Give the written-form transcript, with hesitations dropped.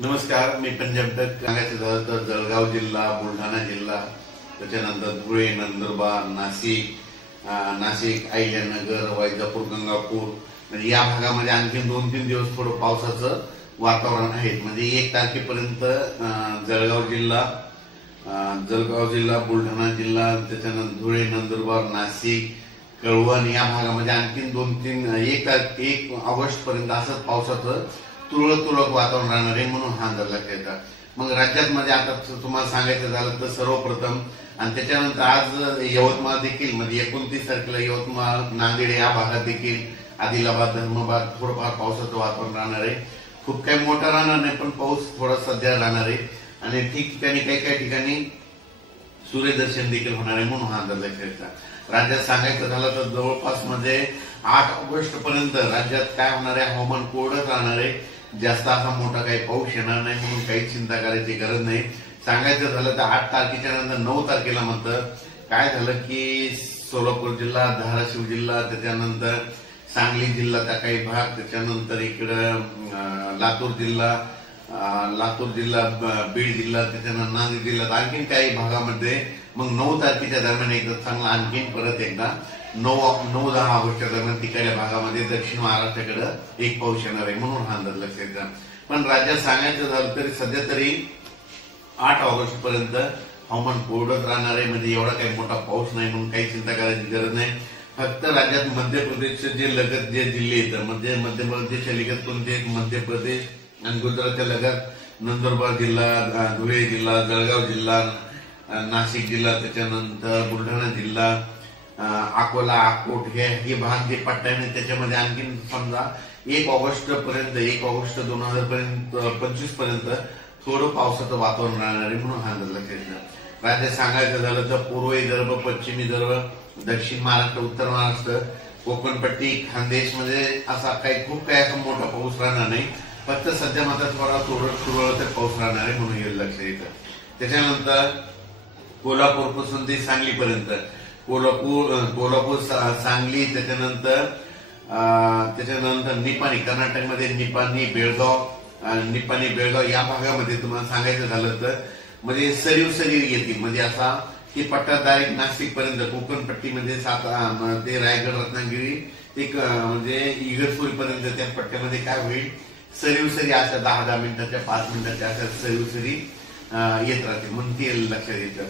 नमस्कार, मी पंजाब तक सांगायचं झालं तर जळगाव जिल्हा, बुलढाणा जिल्हा, त्याच्यानंतर धुळे, नंदुरबार, नाशिक, अहिल्यानगर, वैजापूर, गंगापूर म्हणजे या भागामध्ये आणखी 2-3 दिवस थोडं पावसाचं वातावरण आहे। म्हणजे 1 तारखेपर्यंत जळगाव जिल्हा, बुलढाणा जिल्हा, त्याच्यानंतर धुळे, नंदुरबार, नाशिक, कळवण या भागामध्ये आणखी 1 ऑगस्ट पर्यंत असं पावसाचं तुरळक वातावरण राहणार आहे, म्हणून हा अंदाज लागता। मग राज्यात मध्ये आता तुम्हाला सांगायचं झालं तर सर्वप्रथम आणि त्याच्यानंतर आज यवतमाळ देखील म्हणजे 29 तारखेला यवतमाळ, नांदेड या भागात देखील आदिलाबाद, धर्माबाद थोडंफार पावसाचं वातावरण राहणार आहे। खूप काही मोठा राहणार नाही, पण पाऊस थोडा सध्या राहणार आहे आणि ठिकठिकाणी काही ठिकाणी सूर्यदर्शन देखील होणार आहे, म्हणून हा अंदाज लागता। राज्यात सांगायचं झालं तर जवळपास मध्ये 8 ऑगस्ट पर्यंत राज्यात काय होणार आहे, हवामान कोरडंच राहणार आहे। जास्त असा मोठा काही पाऊस येणार नाही, म्हणून काही चिंता करायची गरज नाही। सांगायचं झालं तर 8 तारखेच्या नंतर 9 तारखेला मात्र काय झालं की सोलापूर जिल्हा, धाराशिव जिल्हा, त्याच्यानंतर सांगली जिल्ह्याचा काही भाग, त्याच्यानंतर इकडं लातूर जिल्हा, बीड जिल्हा, त्याच्यानंतर नांदेड जिल्ह्यात आणखीन काही भागामध्ये मग 9 तारखेच्या दरम्यान एकदा चांगला आणखीन परत एकदा 9-10 ऑगस्टच्या दरम्यान तिकडल्या भागामध्ये दक्षिण महाराष्ट्राकडे एक पाऊस येणार आहे, म्हणून हा अंदाज लक्षात घ्या। पण राज्यात सांगायचं झालं तरी सध्या तरी 8 ऑगस्ट पर्यंत हवामान कोरडंच राहणार आहे। म्हणजे एवढा काही मोठा पाऊस नाही, म्हणून काही चिंता करायची गरज नाही। फक्त राज्यात मध्य प्रदेशचे जे लगत जे जिल्हे येतात, मध्य प्रदेशच्या लगत कोणते, मध्य प्रदेश आणि गुजरातच्या लगत नंदुरबार जिल्हा, धुळे जिल्हा, जळगाव जिल्हा, नाशिक जिल्हा, त्याच्यानंतर बुलढाणा जिल्हा, अकोला, अकोट हे भाग जे पट्ट्याने त्याच्यामध्ये आणखीन समजा 1 ऑगस्ट 2025 पर्यंत थोडं पावसाचं वातावरण राहणार आहे, म्हणून हा अंदाज लक्षात घ्या। राज्यात सांगायचं झालं तर पूर्व विदर्भ, पश्चिम विदर्भ, दक्षिण महाराष्ट्र, उत्तर महाराष्ट्र, कोकणपट्टी, खानदेश मध्ये असा खूप काही असा मोठा पाऊस राहणार नाही। फक्त सध्या मात्र थोडा तुरळक पाऊस राहणार आहे, म्हणून हे लक्षात येतं। त्याच्यानंतर कोल्हापूर पासून ते सांगलीपर्यंत, कोल्हापूर, सांगली, त्याच्यानंतर निपाणी, कर्नाटकमध्ये निपाणी, बेळगाव या भागामध्ये तुम्हाला सांगायचं झालं तर म्हणजे सरीव येतील। म्हणजे असा ही पट्टा डायरेक्ट नाशिक पर्यंत, कोकणपट्टीमध्ये ते रायगड, रत्नागिरी एक म्हणजे इगतपुरी पर्यंत त्या पट्ट्यामध्ये काय होईल, सरी अशा 10 मिनिटाच्या, 5 मिनिटाच्या अशा सरी येत राहतील, म्हणून ते लक्षात येतं।